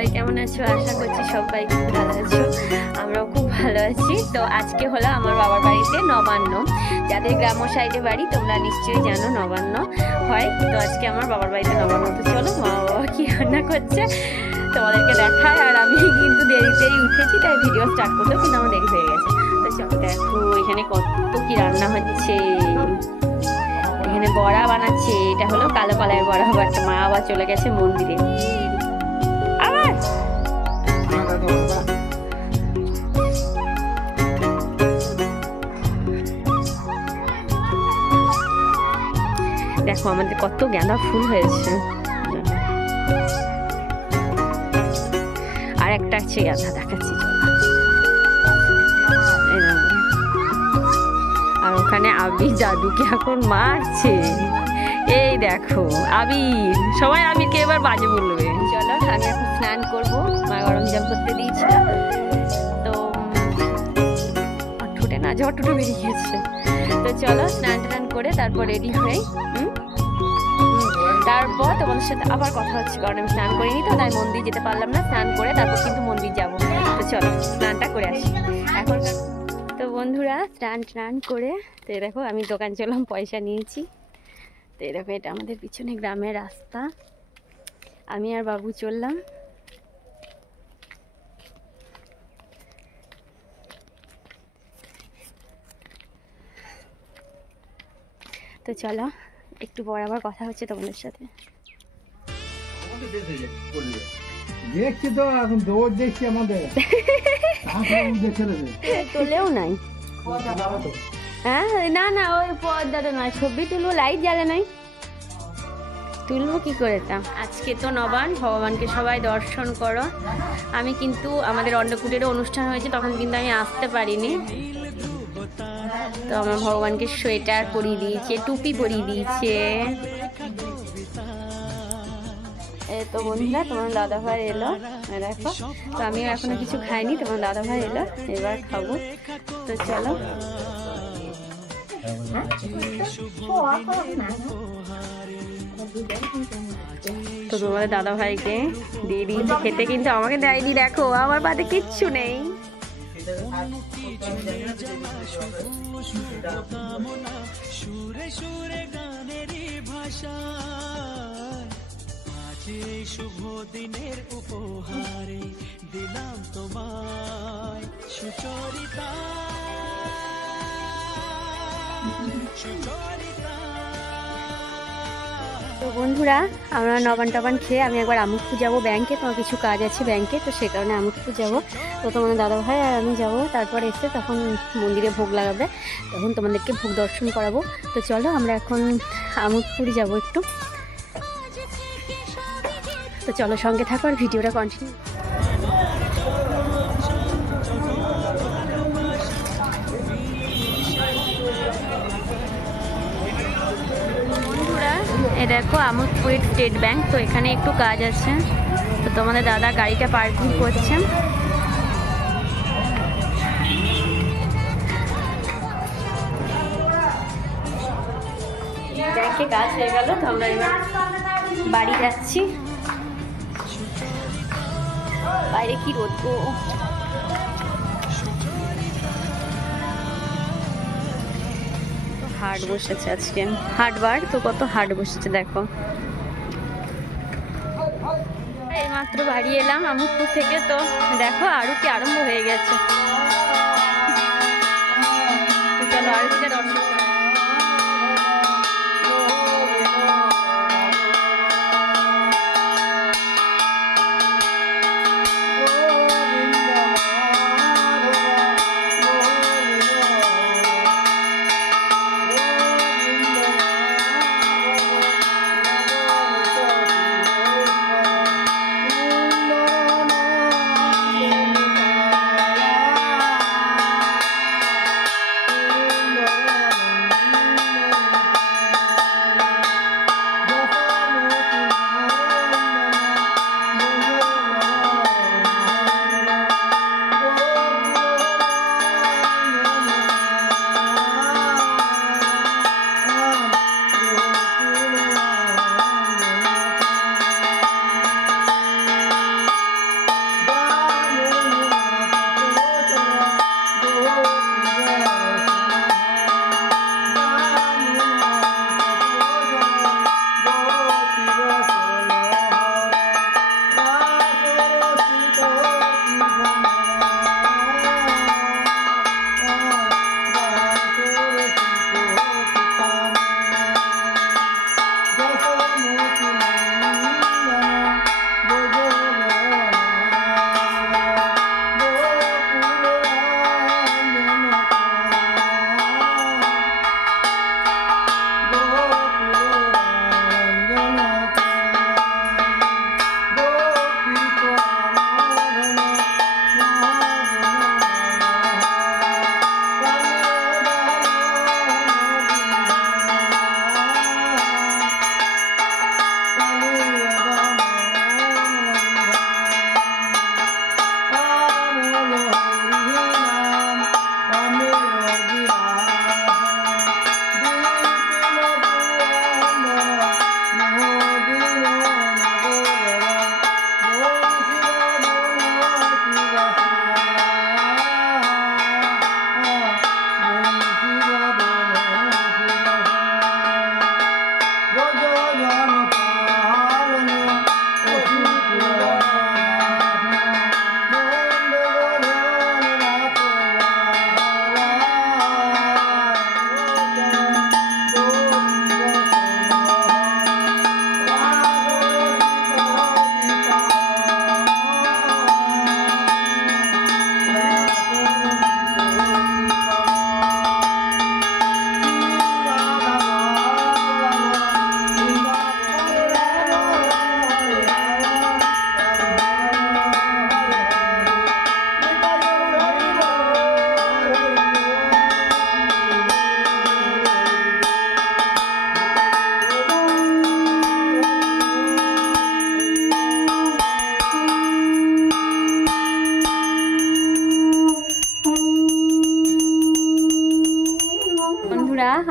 সবাই কেমন আছো? আশা করছি সবাই খুব ভালো আছো, আমরাও খুব ভালো আছি। তো আজকে হলো আমার বাবার বাড়িতে নবান্ন। যাদের গ্রাম্য সাইডে বাড়ি তোমরা নিশ্চয়ই জানো নবান্ন হয়। তো আজকে আমার বাবার বাড়িতে নবান্ন। তো চলো মা বাবা কি রান্না করছে তোমাদেরকে দেখায়। আর আমি কিন্তু দেরিতেই উঠেছি, তাই ভিডিও স্টার্ট করতেও কিন্তু আমার দেরি হয়ে গেছে। তো চলো দেখো এখানে কত কি রান্না হচ্ছে। এখানে বড়া বানাচ্ছে, এটা হলো কালো কলাইয়ের বড়া। বাট মা আবার চলে গেছে মন্দিরে। আবার দেখো আমাদের কত গাঁদা ফুল হয়েছে। আর একটা আছে গাঁদা, দেখাচ্ছি। আর ওখানে আবির দাদুকে এখন মারছে। এই দেখো আবির, সবাই আবিরকে এবার বাজে বলবে। চলো আমি এখন স্নান করবো, মা গরম জল করতে দিয়েছিল। তো ঠোঁটে না ঝড় টুটে বেরিয়ে গেছে। তো চলো স্নান টান করে তারপর রেডি হয়ে তারপর তোমাদের সাথে আবার কথা হচ্ছে, কারণ আমি স্নান করিনি তো, তাই মন্দির যেতে পারলাম না। স্নান করে তারপর কিন্তু মন্দির যাবো। তো চলো স্নানটা করে আসি এখন। তো বন্ধুরা স্নান করে তো দেখো আমি দোকান চললাম, পয়সা নিয়েছি। তো দেখো এটা আমাদের পিছনে গ্রামের রাস্তা, আমি আর বাবু চললাম। তো চলো একটু পর আবার কথা হচ্ছে তোমাদের সাথে। দেখছি তো এখন দৌড় দেখছি আমাদের তোলেও নাই। হ্যাঁ না না ওই পর্দাটা নয়, ছবি তুলবো, লাইট জ্বালে নাই, তুলবো কি করে তা। আজকে তো নবান, ভগবানকে সবাই দর্শন করো। আমি কিন্তু আমাদের অন্নকূটেরও অনুষ্ঠান হয়েছে, তখন কিন্তু আমি আসতে পারিনি। তো আমার ভগবানকে সোয়েটার পরিয়ে দিয়েছে, টুপি পরিয়ে দিয়েছে। তো বন্ধুরা তোমার দাদা ভাই এলো, দেখো। তো আমিও এখনো কিছু খাইনি, তোমার দাদা ভাই এলো, এবার খাবো। তো চলো তো তোমাদের দাদা ভাইকে দিয়ে দিয়েছে খেতে, কিন্তু আমাকে দেয়নি। দেখো আমার পাতে কিচ্ছু নেই। শুভ দিনের উপহারে দিলাম তোমায় সুচরিতা। তো বন্ধুরা আমরা নবান টবান খেয়ে আমি একবার আমুকপুর যাবো ব্যাংকে, তোমার কিছু কাজ আছে ব্যাংকে, তো সে কারণে আমুকপুর যাবো। তো তোমাদের দাদা ভাই আর আমি যাবো, তারপর এসে তখন মন্দিরে ভোগ লাগাবে, তখন তোমাদেরকে ভোগ দর্শন করাবো। তো চলো আমরা এখন আমুকপুরি যাবো একটু। তো চলো সঙ্গে থাকো আর ভিডিওটা কন্টিনিউ। বন্ধুরা এ দেখো আমোদপুর স্টেট ব্যাংক, তো এখানে একটু কাজ আছে। তো তোমাদের দাদা গাড়িটা পার্কিং করছে। ব্যাংকে কাজ হয়ে গেল, তো আমরা এবার বাড়ি যাচ্ছি। বাইরে কি রোদ গো। হাট বসেছে আজকে, হাটবার, তো কত হাট বসেছে দেখো। এইমাত্র বাড়ি এলাম আমুদপুর থেকে, তো দেখো আরতি আরম্ভ হয়ে গেছে। তো চলো আরতিটা দর্শন করি।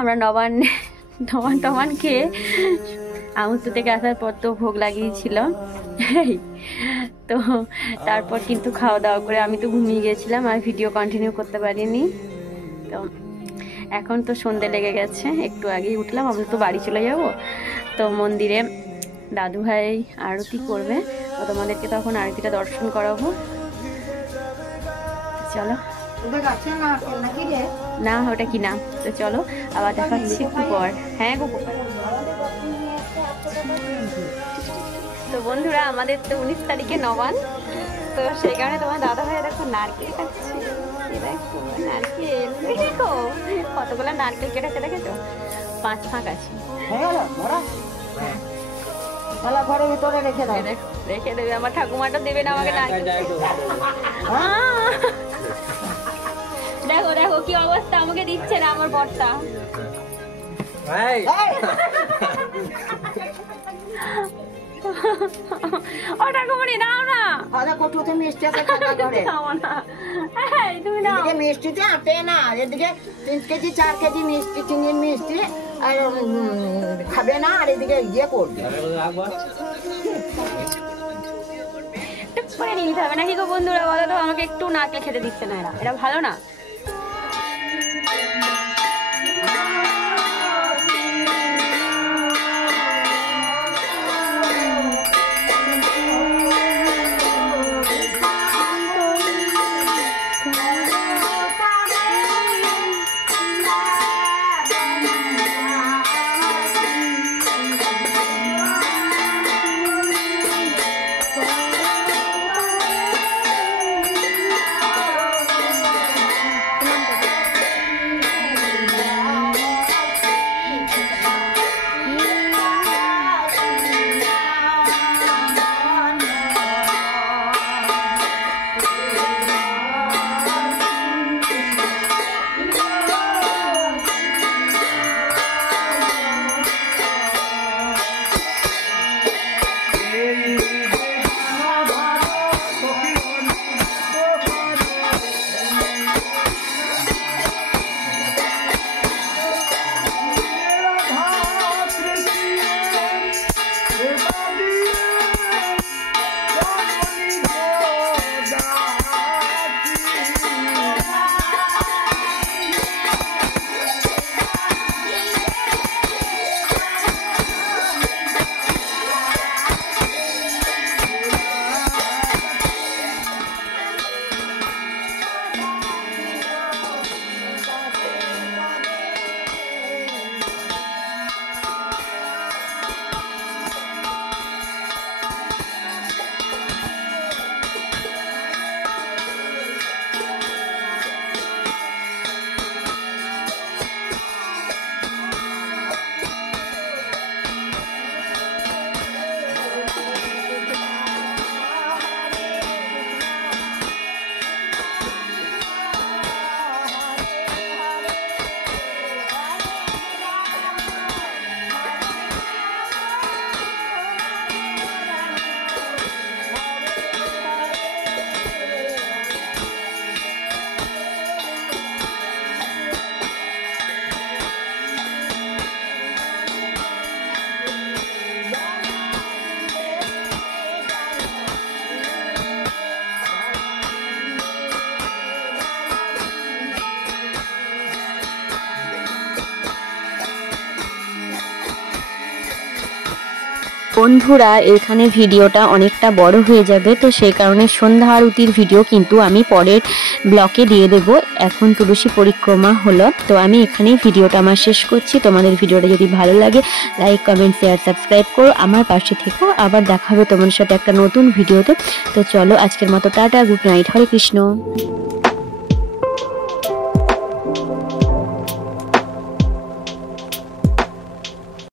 আমরা নবান খেয়ে আমুস্ত থেকে আসার পর তো ভোগ লাগিয়েছিল, তো তারপর কিন্তু খাওয়া দাওয়া করে আমি তো ঘুমিয়ে গেছিলাম আর ভিডিও কন্টিনিউ করতে পারিনি। তো এখন তো সন্ধে লেগে গেছে, একটু আগেই উঠলাম, আমরা তো বাড়ি চলে যাব। তো মন্দিরে দাদু ভাই আরতি করবে, তো তোমাদেরকে তখন আরতিটা দর্শন করাবো। চলো, না ওটা কি না, তো চলো আবার দেখাচ্ছি একটু পর। হ্যাঁ গো, তো বন্ধুরা আমাদের তো 19 তারিখে নবান, তো সেই কারণে তোমার দাদা ভাই দেখো নারকেল কাটছে, নারকেল দেখো কতগুলো নারকেল কেটেছে, দেখেছো 5 ফাঁক আছে। রেখে দেবে, আমার ঠাকুমাটা দেবে না আমাকে নারকেল। দেখো দেখো কি অবস্থা, আমাকে দিচ্ছে না আমার বরটা। ও ঠাকুমনি নাও না, কটুতে মিষ্টি আছে তুমি নাও। মিষ্টিতে আটে না, এদিকে 3 কেজি 4 কেজি মিষ্টি, চিনির মিষ্টি আর খাবে না, আর এদিকে ইয়ে করবে। করে নিতে হবে নাকি গো বন্ধুরা, বলো তো? আমাকে একটু নারকেল খেতে দিচ্ছে না এরা, এটা ভালো না। বন্ধুরা এখানে ভিডিওটা অনেকটা বড় হয়ে যাবে, তো সেই কারণে সন্ধ্যা আরতির ভিডিও কিন্তু আমি পরের ব্লকে দিয়ে দেব। এখন তুলসী পরিক্রমা হলো, তো আমি এখানেই ভিডিওটা আমার শেষ করছি। তোমাদের ভিডিওটা যদি ভালো লাগে লাইক কমেন্ট শেয়ার সাবস্ক্রাইব করো, আমার পাশে থেকো। আবার দেখা হবে তোমাদের সাথে একটা নতুন ভিডিওতে। তো চলো আজকের মতো টাটা, গুড নাইট, হরে কৃষ্ণ।